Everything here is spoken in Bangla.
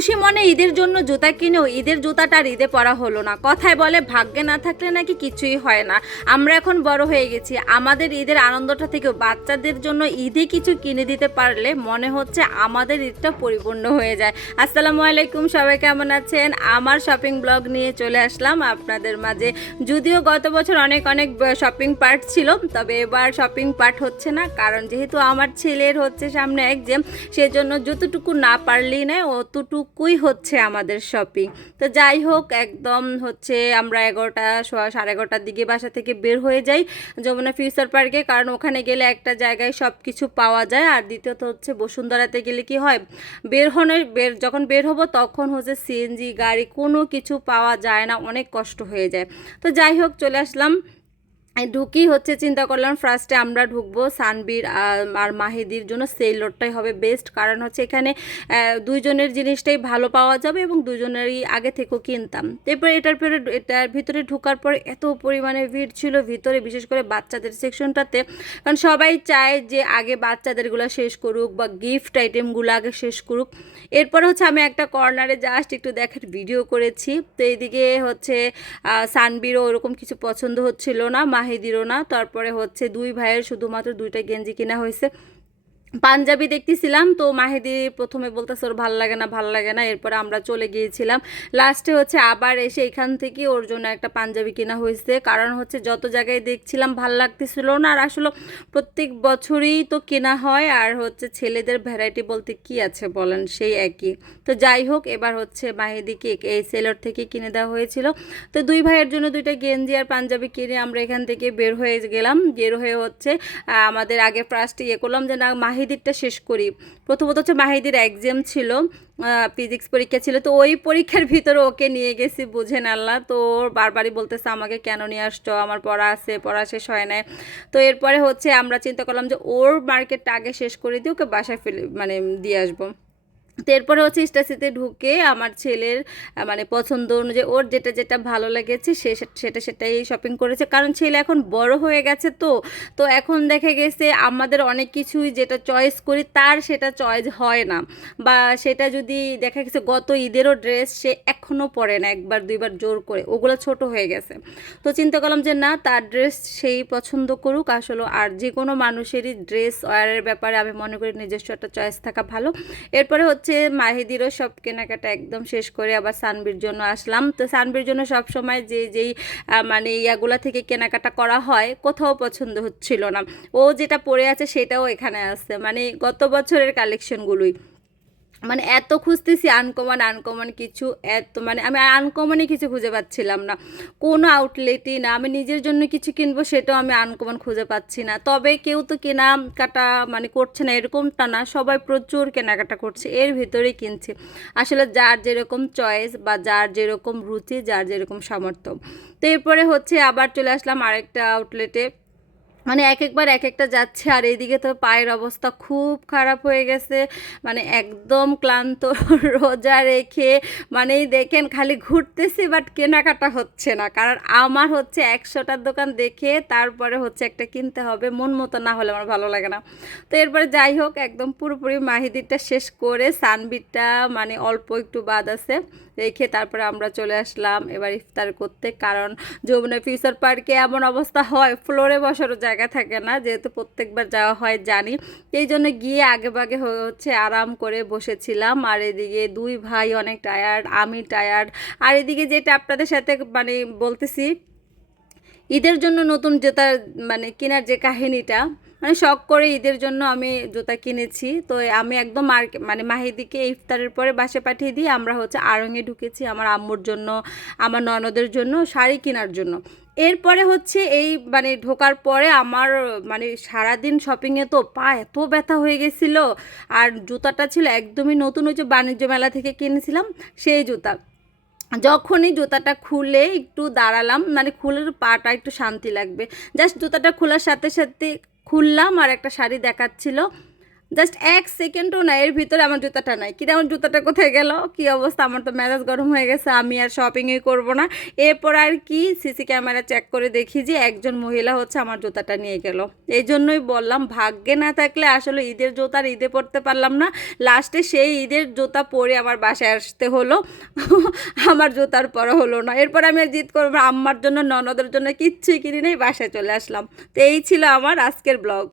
খুশি মনে ঈদের জন্য জুতা কিনেও ঈদের জুতাটা ঈদে পরা হলো না। কথায় বলে, ভাগ্যে না থাকলে নাকি কিছুই হয় না। আমরা এখন বড় হয়ে গেছি। আমাদের ঈদের আনন্দটা থেকেও বাচ্চাদের জন্য ঈদে কিছু কিনে দিতে পারলে মনে হচ্ছে আমাদের ঈদটা পরিপূর্ণ হয়ে যায়। আসসালামু আলাইকুম, সবাই কেমন আছেন? আমার শপিং ব্লগ নিয়ে চলে আসলাম আপনাদের মাঝে। যদিও গত বছর অনেক অনেক শপিং পার্ট ছিল, তবে এবার শপিং পার্ট হচ্ছে না। কারণ যেহেতু আমার ছেলের হচ্ছে সামনে একজাম সেজন্য যতটুকু না পারলেই নয় অতটুকুই হচ্ছে আমাদের শপিং তো যাই হোক, একদম হচ্ছে আমরা এগারোটা সাড়ে এগারোটার দিকে বাসা থেকে বের হয়ে যাই যমুনা ফিউচার পার্কে, কারণ ওখানে গেলে একটা জায়গায় সব কিছু পাওয়া যায়। আর দ্বিতীয়ত হচ্ছে বসুন্ধরাতে গেলে কি হয়, বের হনে, বের, যখন বের হব তখন হচ্ছে সিএনজি গাড়ি কোনো কিছু পাওয়া যায় না, অনেক কষ্ট হয়ে যায়। তো যাই হোক, চলে আসলাম। ঢুকি হচ্ছে চিন্তা করলাম ফার্স্টে আমরা ঢুকবো সানবীর আর- মাহিদির জন্য সেই লোডটাই হবে বেস্ট কারণ হচ্ছে এখানে দুইজনের জিনিসটাই ভালো পাওয়া যাবে এবং দুজনেরই আগে থেকেও কিনতাম। এরপর এটার পরে এটার ভিতরে ঢুকার পরে এত পরিমাণে ভিড় ছিল ভিতরে, বিশেষ করে বাচ্চাদের সেকশনটাতে কারণ সবাই চায় যে আগে বাচ্চাদেরগুলো শেষ করুক বা গিফট আইটেমগুলো আগে শেষ করুক। এরপর হচ্ছে আমি একটা কর্নারে জাস্ট একটু দেখার ভিডিও করেছি। তো এইদিকে হচ্ছে সানবিরও ওরকম কিছু পছন্দ হচ্ছিল না মাহিদিরও না। তারপরে হচ্ছে দুই ভাইয়ের শুধুমাত্র দুইটা গেঞ্জি কেনা হয়েছে। পাঞ্জাবি দেখতেছিলাম, তো মাহেদি প্রথমে বলতেছে ওর ভালো লাগে না, ভালো লাগে না, এরপরে আমরা চলে গিয়েছিলাম। লাস্টে হচ্ছে আবার এসে এখান থেকে ওর জন্য একটা পাঞ্জাবি কেনা হয়েছে। কারণ হচ্ছে যত জায়গায় দেখছিলাম ভালো লাগতেছিল না, আর আসলে প্রত্যেক বছরই তো কেনা হয়, আর হচ্ছে ছেলেদের ভ্যারাইটি বলতে কি আছে বলেন, সেই একই। তো যাই হোক, এবার হচ্ছে মাহেদিকে এই সেলর থেকে কিনে দেওয়া হয়েছিল। তো দুই ভাইয়ের জন্য দুইটা গেঞ্জি আর পাঞ্জাবি কিনে আমরা এখান থেকে বের হয়ে গেলাম। বের হয়ে হচ্ছে আমাদের আগে ফার্স্ট ইয়ে করলাম যে না মাহিদিরটা শেষ করি। প্রথমত হচ্ছে মাহিদির এক্সাম ছিল ফিজিক্স পরীক্ষা ছিল, তো ওই পরীক্ষার ভিতরে ওকে নিয়ে গেছি, বুঝেন আল্লাহ। তো ওর বারবারই বলতেছে, আমাকে কেন নিয়ে আসছো? আমার পড়া আছে, পড়া শেষ হয় নাই। তো এরপরে হচ্ছে আমরা চিন্তা করলাম যে ওর মার্কেটটা আগে শেষ করে দিয়ে ওকে বাসায় ফেলে মানে দিয়ে আসব। তো এরপরে হচ্ছে স্টাসিতে ঢুকে আমার ছেলের মানে পছন্দ অনুযায়ী ওর যেটা যেটা ভালো লেগেছে সে- সেটা সেটাই শপিং করেছে। কারণ ছেলে এখন বড় হয়ে গেছে তো তো এখন দেখে গেছে আমাদের অনেক কিছুই যেটা চয়েস করি তার সেটা চয়েস হয় না। বা সেটা যদি দেখা গেছে গত ঈদেরও ড্রেস সে এখনও পরে না একবার, দুইবার জোর করে, ওগুলো ছোট হয়ে গেছে। তো চিন্তা করলাম যে না, তার ড্রেস সেই পছন্দ করুক, আসলে আর যে কোনো মানুষেরই ড্রেস ওয়ারের ব্যাপারে আমি মনে করি নিজস্ব একটা চয়েস থাকা ভালো। এরপরে হচ্ছে মাহিদিরও সব কেনাকাটা একদম শেষ করে আবার সানবির জন্য আসলাম। তো সানবির জন্য সব সময় যে, যেই মানে ইয়াগুলা থেকে কেনাকাটা করা হয়, কোথাও পছন্দ হচ্ছিল না। ও যেটা পড়ে আছে সেটাও এখানে আছে। মানে গত বছরের কালেকশনগুলোই মানে এত খুঁজতেছি আনকমন আনকমন কিছু, এত মানে আমি আনকমনই কিছু খুঁজে পাচ্ছিলাম না। কোনো আউটলেটই না, আমি নিজের জন্য কিছু কিনবো সেটাও আমি আনকমন খুঁজে পাচ্ছি না। তবে কেউ তো কেনাকাটা মানে করছে না, এরকমটা না, সবাই প্রচুর কেনাকাটা করছে, এর ভিতরেই কিনছে। আসলে যার যেরকম চয়েস বা যার যেরকম রুচি, যার যেরকম সামর্থ্য। তো এরপরে হচ্ছে আবার চলে আসলাম আরেকটা আউটলেটে মানে এক একবার এক একটা যাচ্ছে আর এইদিকে তো পায়ের অবস্থা খুব খারাপ হয়ে গেছে। মানে একদম ক্লান্ত রোজা রেখে মানে দেখেন খালি ঘুরতেছি বাট কেনাকাটা হচ্ছে না। কারণ আমার হচ্ছে একশোটার দোকান দেখে তারপরে হচ্ছে একটা কিনতে হবে, মন মতো না হলে আমার ভালো লাগে না। তো এরপরে যাই হোক, একদম পুরোপুরি মাহিদিরটা শেষ করে সানবিরটা মানে অল্প একটু বাদ আছে রেখে তারপরে আমরা চলে আসলাম এবার ইফতার করতে। কারণ যমুনা ফিউচার পার্কে এমন অবস্থা হয়, ফ্লোরে বসারও জায়গা থাকে না, যেহেতু প্রত্যেকবার যাওয়া হয় জানি। এই জন্য গিয়ে আগে বাগে হচ্ছে আরাম করে বসেছিলাম। আর এদিকে দুই ভাই অনেক টায়ার্ড আমি টায়ার্ড আর এদিকে যেটা আপনাদের সাথে মানে বলতেছি, ঈদের জন্য নতুন জুতা মানে কেনার যে কাহিনীটা মানে শখ করে ঈদের জন্য আমি জুতা কিনেছি। তো আমি একদম মার্কেট মানে মাহিদিকে ইফতারের পরে বাসে পাঠিয়ে দিয়ে আমরা হচ্ছে আড়ঙে ঢুকেছি আমার আম্মুর জন্য, আমার ননদের জন্য শাড়ি কেনার জন্য। এরপরে হচ্ছে এই মানে ঢোকার পরে আমার মানে সারাদিন শপিংয়ে তো পা এত ব্যথা হয়ে গেছিল। আর জুতাটা ছিল একদমই নতুন, ওই যে বাণিজ্য মেলা থেকে কিনেছিলাম সেই জুতা। যখনই জুতাটা খুলে একটু দাঁড়ালাম মানে খুলে পাটা একটু শান্তি লাগবে। জাস্ট জুতাটা খোলার সাথে সাথে খুললাম আর একটা শাড়ি দেখাচ্ছিল। জাস্ট এক সেকেন্ডও না, এর ভিতরে আমার জুতাটা নাই। কিনা আমার জুতাটা কোথায় গেল? কি অবস্থা? আমার তো মেজাজ গরম হয়ে গেছে, আমি আর শপিংই করব না। এরপর আর কি সিসি ক্যামেরা চেক করে দেখি যে একজন মহিলা হচ্ছে আমার জুতাটা নিয়ে গেল। এই জন্যই বললাম, ভাগ্যে না থাকলে আসলে ঈদের জুতার ঈদে পড়তে পারলাম না। লাস্টে সেই ঈদের জুতা পরে আমার বাসায় আসতে হলো। আমার জুতার পরা হলো না। এরপর আমি আর জিত করব আম্মার জন্য, ননদের জন্য কিচ্ছুই কিনি নেই, বাসায় চলে আসলাম। তো এই ছিল আমার আজকের ব্লগ